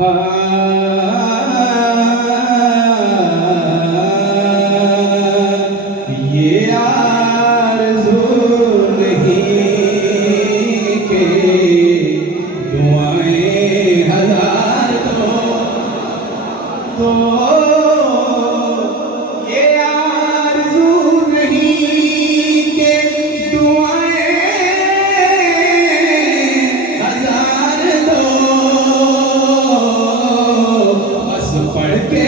ये आरज़ू नहीं के दुआएं हजार तो ये आरज़ू नहीं के दुआएं हजार दो बस पढ़ के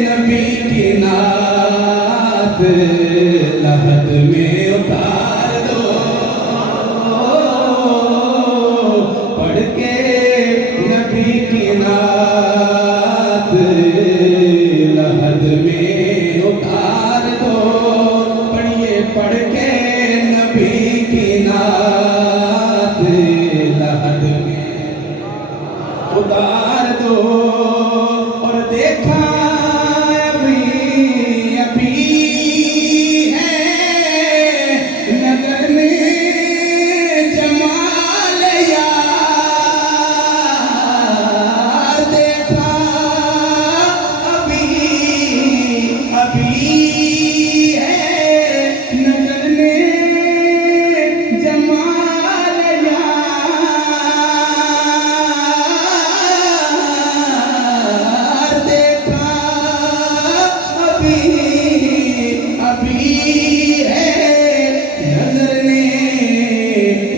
नबी की नात लहद में उतार दो पढ़ के नबी की नात लहद में उतार दो पढ़िए पढ़ के नबी की नात लहद में उतार दो और देखा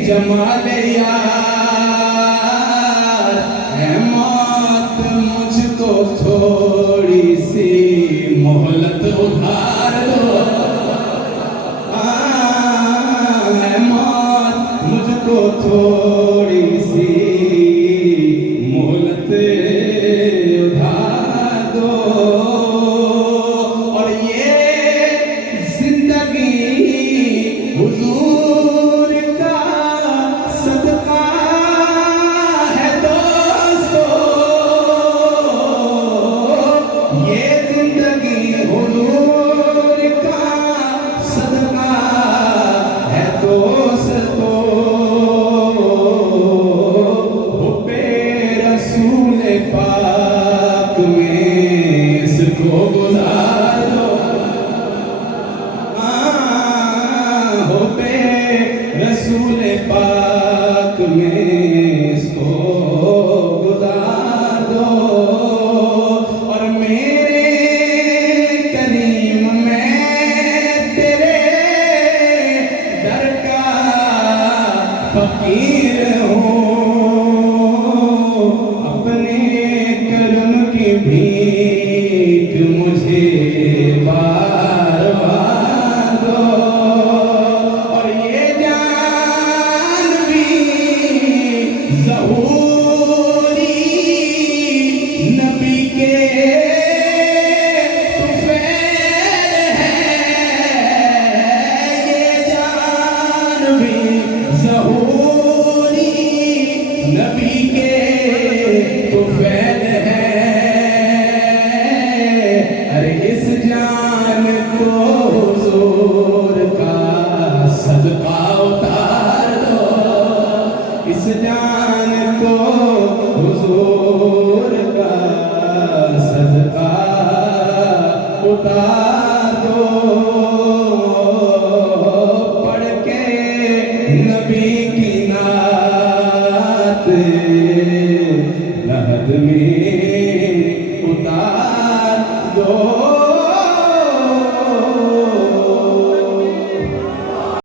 जमाल यार है मौत मुझको थोड़ी सी मोहलत उधार दो है मौत मुझको थोड़ी सी मोहलत उधार दो और ये जिंदगी हुजूर सदका है दोस्तों ये जिंदगी हुजूर का सदका है दोस्तों हुब्बे रसूल पाक में इसको गुजार दो हुब्बे रसूल पाक में इसको गुजार दो और मेरे करीम में तेरे दर का फकीर हूँ अपने करम की भीख मुझे बार बार दो और ये जान भी ज़हूरी नबी के तुफ़ैल है ये जान भी ज़हूरी नबी के तुफ़ैल है अरे इस जान को हुज़ूर का सदका उतार दो इस जान को हुजूर का सदका उतार दो पढ़ के नबी की नात लहद में उतार दो